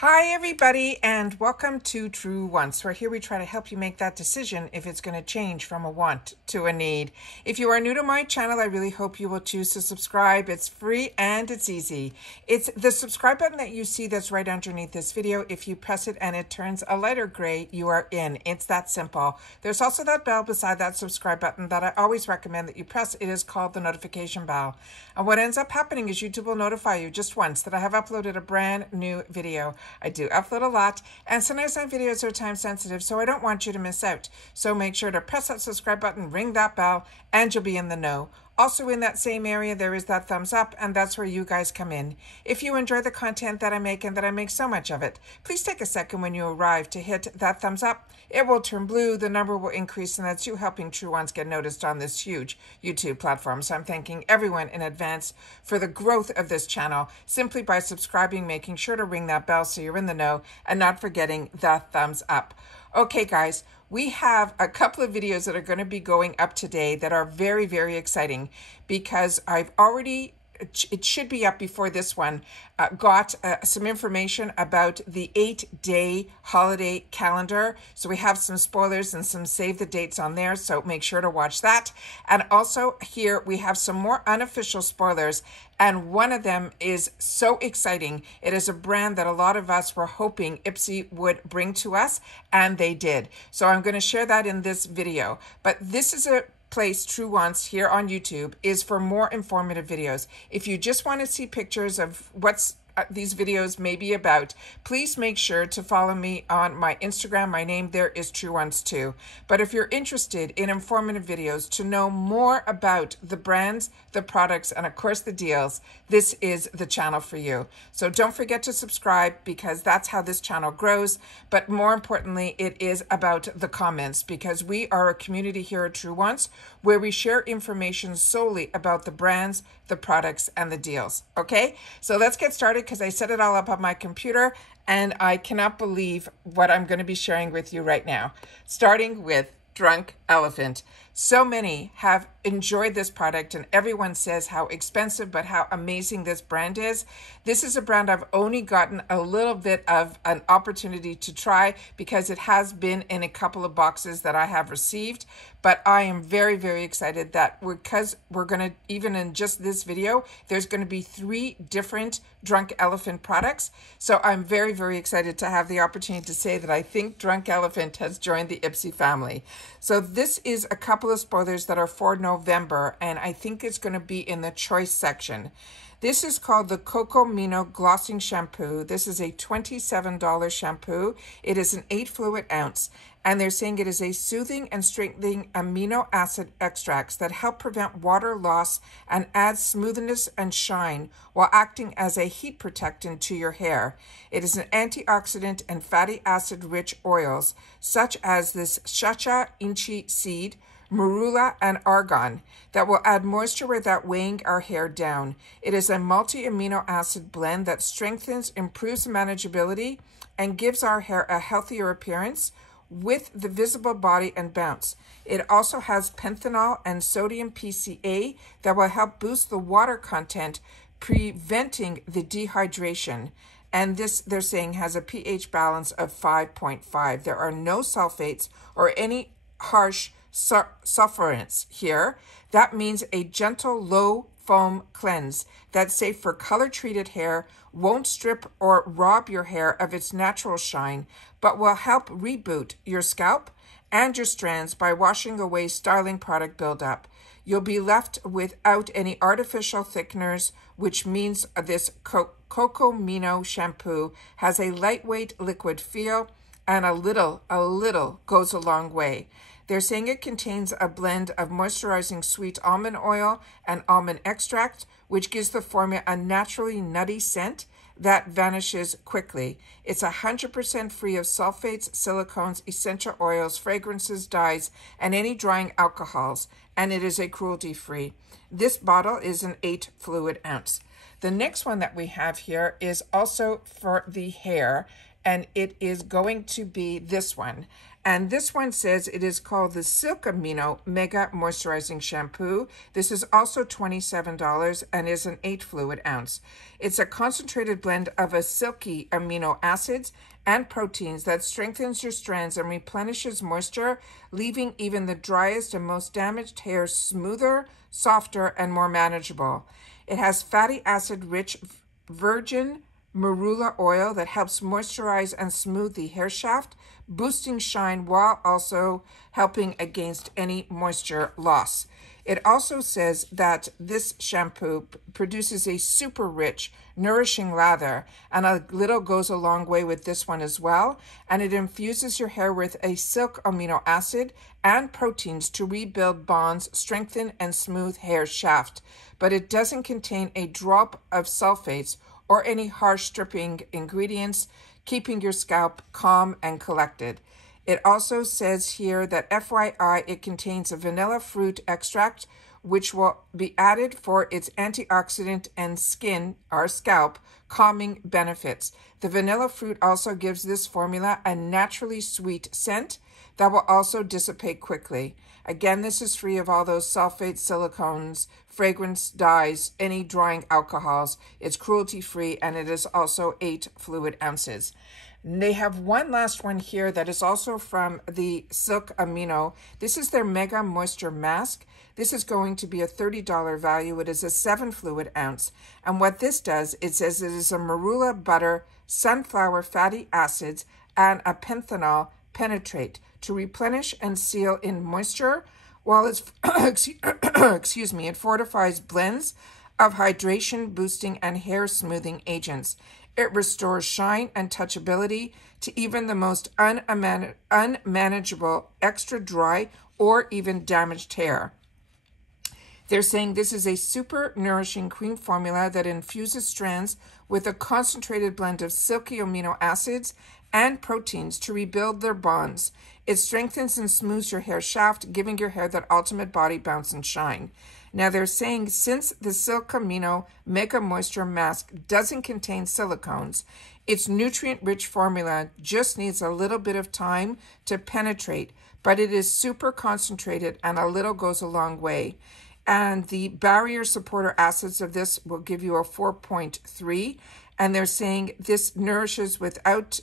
Hi everybody, and welcome to True Wants, where here we try to help you make that decision if it's going to change from a want to a need. If you are new to my channel, I really hope you will choose to subscribe. It's free and it's easy. It's the subscribe button that you see that's right underneath this video. If you press it and it turns a lighter gray, you are in. It's that simple. There's also that bell beside that subscribe button that I always recommend that you press. It is called the notification bell. And what ends up happening is YouTube will notify you just once that I have uploaded a brand new video. I do upload a lot, and sometimes my videos are time sensitive, so I don't want you to miss out. So make sure to press that subscribe button, ring that bell, and you'll be in the know. Also in that same area, there is that thumbs up, and that's where you guys come in. If you enjoy the content that I make and that I make so much of it, please take a second when you arrive to hit that thumbs up. It will turn blue, the number will increase, and that's you helping True Ones get noticed on this huge YouTube platform. So I'm thanking everyone in advance for the growth of this channel simply by subscribing, making sure to ring that bell so you're in the know, and not forgetting the thumbs up. Okay, guys. We have a couple of videos that are going to be going up today that are very, very exciting because I've already, it should be up before this one, got some information about the 8-day holiday calendar. So we have some spoilers and some save the dates on there. So make sure to watch that. And also here we have some more unofficial spoilers. And one of them is so exciting. It is a brand that a lot of us were hoping IPSY would bring to us, and they did. So I'm going to share that in this video. But this is a place True Wants here on YouTube is for more informative videos. If you just want to see pictures of what's these videos may be about, please make sure to follow me on my Instagram. My name there is True Ones too. But if you're interested in informative videos to know more about the brands, the products, and of course the deals, this is the channel for you. So don't forget to subscribe because that's how this channel grows. But more importantly, it is about the comments because we are a community here at True Ones where we share information solely about the brands, the products, and the deals. Okay, so let's get started because I set it all up on my computer and I cannot believe what I'm going to be sharing with you right now. Starting with Drunk Elephant. So many have enjoyed this product and everyone says how expensive but how amazing this brand is. This is a brand I've only gotten a little bit of an opportunity to try because it has been in a couple of boxes that I have received. But I am very, very excited that because we're going to, even in just this video, there's going to be 3 different Drunk Elephant products. So I'm very, very excited to have the opportunity to say that I think Drunk Elephant has joined the IPSY family. So this is a couple of spoilers that are for November, and I think it's going to be in the choice section. This is called the Coco Mino Glossing Shampoo. This is a $27 shampoo. It is an 8 fluid ounce. And they're saying it is a soothing and strengthening amino acid extracts that help prevent water loss and add smoothness and shine while acting as a heat protectant to your hair. It is an antioxidant and fatty acid rich oils such as this Chacha Inchi seed, marula, and argan that will add moisture without weighing our hair down. It is a multi-amino acid blend that strengthens, improves manageability, and gives our hair a healthier appearance with the visible body and bounce. It also has panthenol and sodium PCA that will help boost the water content, preventing the dehydration. And this, they're saying, has a pH balance of 5.5. There are no sulfates or any harsh sulfurants here. That means a gentle, low foam cleanse that's safe for color-treated hair, won't strip or rob your hair of its natural shine, but will help reboot your scalp and your strands by washing away styling product buildup. You'll be left without any artificial thickeners, which means this Coco Mino shampoo has a lightweight liquid feel, and a little goes a long way. They're saying it contains a blend of moisturizing sweet almond oil and almond extract, which gives the formula a naturally nutty scent that vanishes quickly. It's 100% free of sulfates, silicones, essential oils, fragrances, dyes, and any drying alcohols, and it is a cruelty-free. This bottle is an 8 fluid ounce. The next one that we have here is also for the hair, and it is going to be this one. And this one says it is called the Silk Amino Mega Moisturizing Shampoo. This is also $27 and is an 8 fluid ounce. It's a concentrated blend of a silky amino acids and proteins that strengthens your strands and replenishes moisture, leaving even the driest and most damaged hair smoother, softer, and more manageable. It has fatty acid-rich virgin marula oil that helps moisturize and smooth the hair shaft, boosting shine while also helping against any moisture loss. It also says that this shampoo produces a super rich, nourishing lather, and a little goes a long way with this one as well. And it infuses your hair with a silk amino acid and proteins to rebuild bonds, strengthen, and smooth hair shaft. But it doesn't contain a drop of sulfates or any harsh stripping ingredients, keeping your scalp calm and collected. It also says here that FYI, it contains a vanilla fruit extract, which will be added for its antioxidant and skin, our scalp, calming benefits. The vanilla fruit also gives this formula a naturally sweet scent that will also dissipate quickly. Again, this is free of all those sulfates, silicones, fragrance dyes, any drying alcohols. It's cruelty-free, and it is also 8 fluid ounces. And they have one last one here that is also from the Silk Amino. This is their Mega Moisture Mask. This is going to be a $30 value. It is a 7 fluid ounce. And what this does, it says it is a marula butter, sunflower fatty acids, and a panthenol penetrate to replenish and seal in moisture, while it's, excuse me, it fortifies blends of hydration, boosting, and hair smoothing agents. It restores shine and touchability to even the most unmanageable, extra dry, or even damaged hair. They're saying this is a super nourishing cream formula that infuses strands with a concentrated blend of silky amino acids and proteins to rebuild their bonds. It strengthens and smooths your hair shaft, giving your hair that ultimate body bounce and shine. Now they're saying since the Silk Amino Mega Moisture Mask doesn't contain silicones, its nutrient-rich formula just needs a little bit of time to penetrate, but it is super concentrated and a little goes a long way. And the barrier supporter acids of this will give you a 4.3, and they're saying this nourishes without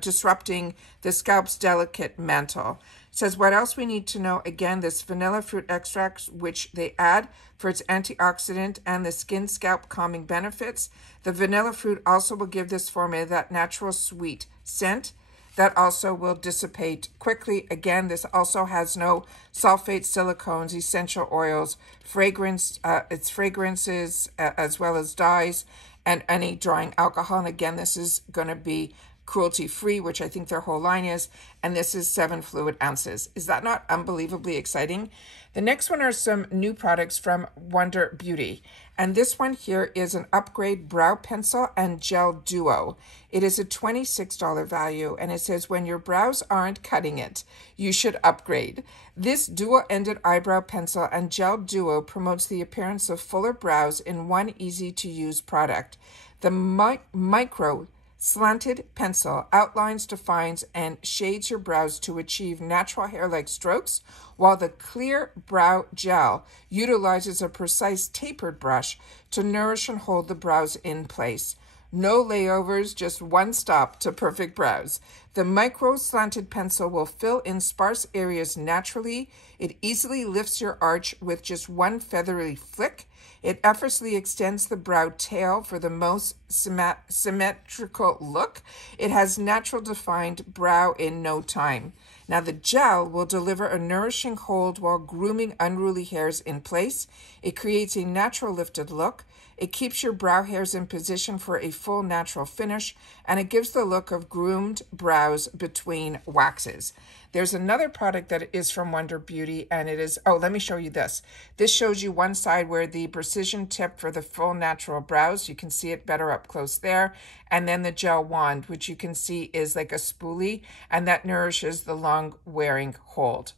disrupting the scalp's delicate mantle. It says what else we need to know. Again, this vanilla fruit extract, which they add for its antioxidant and the skin scalp calming benefits. The vanilla fruit also will give this formula that natural sweet scent that also will dissipate quickly. Again, this also has no sulfates, silicones, essential oils, its fragrances, as well as dyes and any drying alcohol. And again, this is going to be cruelty-free, which I think their whole line is, and this is 7 fluid ounces. Is that not unbelievably exciting? The next one are some new products from Wonder Beauty, and this one here is an upgrade brow pencil and gel duo. It is a $26 value, and it says when your brows aren't cutting it, you should upgrade. This dual-ended eyebrow pencil and gel duo promotes the appearance of fuller brows in one easy-to-use product. The micro slanted pencil outlines, defines, and shades your brows to achieve natural hair-like strokes, while the clear brow gel utilizes a precise tapered brush to nourish and hold the brows in place. No layovers, just one stop to perfect brows. The micro slanted pencil will fill in sparse areas naturally. It easily lifts your arch with just one feathery flick. It effortlessly extends the brow tail for the most symmetrical look. It has natural defined brow in no time. Now the gel will deliver a nourishing hold while grooming unruly hairs in place. It creates a natural lifted look. It keeps your brow hairs in position for a full natural finish, and it gives the look of groomed brows between waxes. There's another product that is from Wonder Beauty, and it is, oh, let me show you this. This shows you one side where the precision tip for the full natural brows, you can see it better up close there, and then the gel wand, which you can see is like a spoolie, and that nourishes the long wearing hold.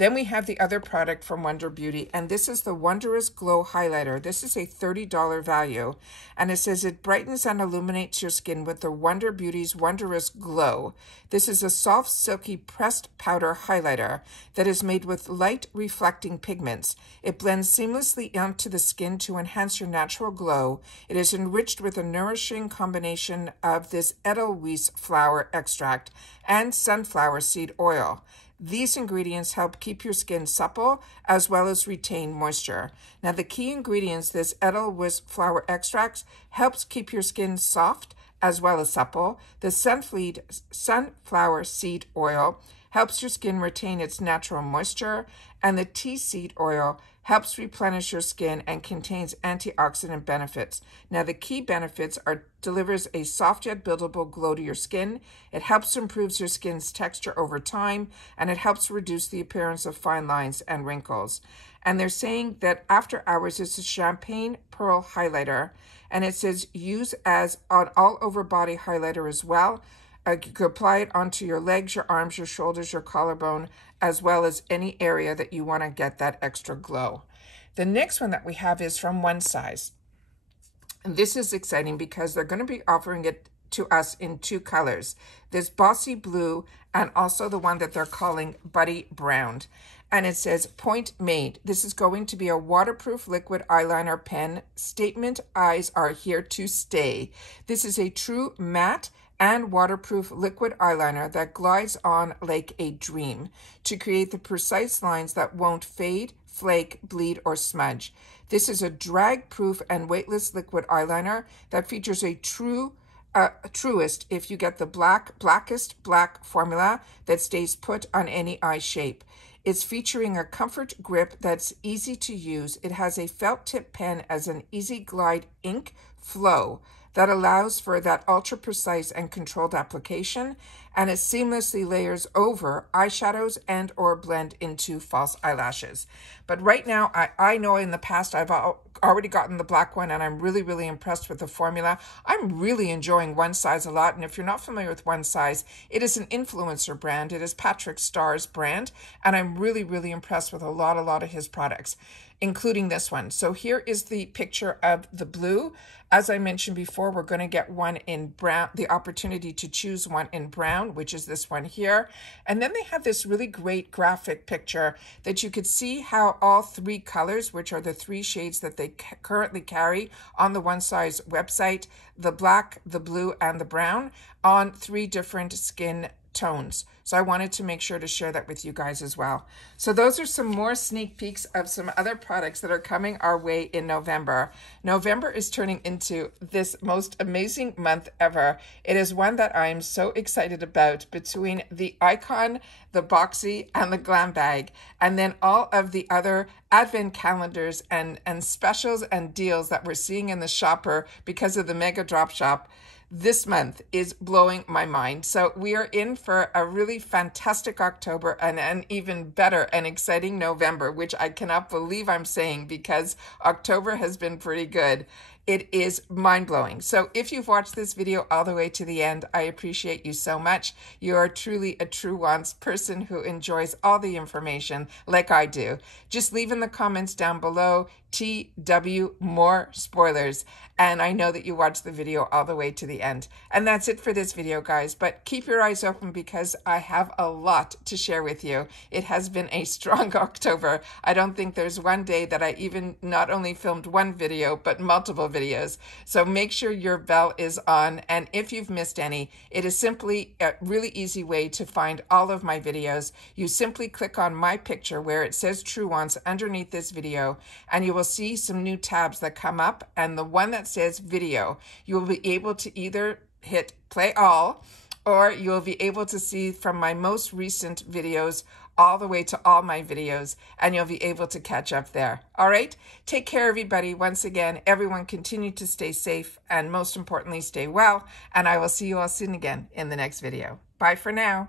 Then we have the other product from Wonder Beauty, and this is the Wondrous Glow Highlighter. This is a $30 value, and it says it brightens and illuminates your skin with the Wonder Beauty's Wondrous Glow. This is a soft, silky pressed powder highlighter that is made with light reflecting pigments. It blends seamlessly onto the skin to enhance your natural glow. It is enriched with a nourishing combination of this Edelweiss flower extract and sunflower seed oil. These ingredients help keep your skin supple as well as retain moisture. Now, the key ingredients, this Edelweiss flower extracts, helps keep your skin soft as well as supple. The sunflower seed oil helps your skin retain its natural moisture, and the tea seed oil helps replenish your skin and contains antioxidant benefits. Now, the key benefits are delivers a soft yet buildable glow to your skin. It helps improves your skin's texture over time, and it helps reduce the appearance of fine lines and wrinkles. And they're saying that after hours, it's a champagne pearl highlighter, and it says use as an all over body highlighter as well. You could apply it onto your legs, your arms, your shoulders, your collarbone, as well as any area that you want to get that extra glow. The next one that we have is from One Size. And this is exciting because they're going to be offering it to us in two colors. This Bossy Blue and also the one that they're calling Buddy Brown. And it says, point made. This is going to be a waterproof liquid eyeliner pen. Statement eyes are here to stay. This is a true matte and waterproof liquid eyeliner that glides on like a dream to create the precise lines that won't fade, flake, bleed, or smudge. This is a drag-proof and weightless liquid eyeliner that features a truest if you get the blackest black formula that stays put on any eye shape. It's featuring a comfort grip that's easy to use. It has a felt tip pen as an easy glide ink flow that allows for that ultra precise and controlled application, and it seamlessly layers over eyeshadows and or blend into false eyelashes. But right now, I know in the past I've already gotten the black one, and I'm really impressed with the formula. I'm really enjoying One Size a lot, and if you're not familiar with One Size, it is an influencer brand. It is Patrick Starr's brand, and I'm really impressed with a lot of his products, including this one. So here is the picture of the blue. As I mentioned before, we're going to get one in brown, the opportunity to choose one in brown, which is this one here. And then they have this really great graphic picture that you could see how all three colors, which are the three shades that they currently carry on the One Size website, the black, the blue, and the brown, on three different skin tones. So I wanted to make sure to share that with you guys as well. So those are some more sneak peeks of some other products that are coming our way in November. November is turning into this most amazing month ever. It is one that I'm so excited about, between the Icon, the Boxy, and the Glam Bag, and then all of the other advent calendars and specials and deals that we're seeing in the shopper because of the Mega Drop Shop. This month is blowing my mind. So we are in for a really fantastic October and an even better and exciting November, which I cannot believe I'm saying because October has been pretty good. It is mind-blowing. So if you've watched this video all the way to the end, I appreciate you so much. You are truly a true once person who enjoys all the information like I do. Just leave in the comments down below, TW more spoilers. And I know that you watched the video all the way to the end. And that's it for this video, guys. But keep your eyes open because I have a lot to share with you. It has been a strong October. I don't think there's one day that I even not only filmed one video, but multiple videos. So make sure your bell is on. And if you've missed any, it is simply a really easy way to find all of my videos. You simply click on my picture where it says True Wants underneath this video, and you will see some new tabs that come up. And the one that says video, you will be able to either hit play all, or you will be able to see from my most recent videos all the way to all my videos, and you'll be able to catch up there. All right, take care, everybody. Once again, everyone continue to stay safe, and most importantly, stay well, and I will see you all soon again in the next video. Bye for now.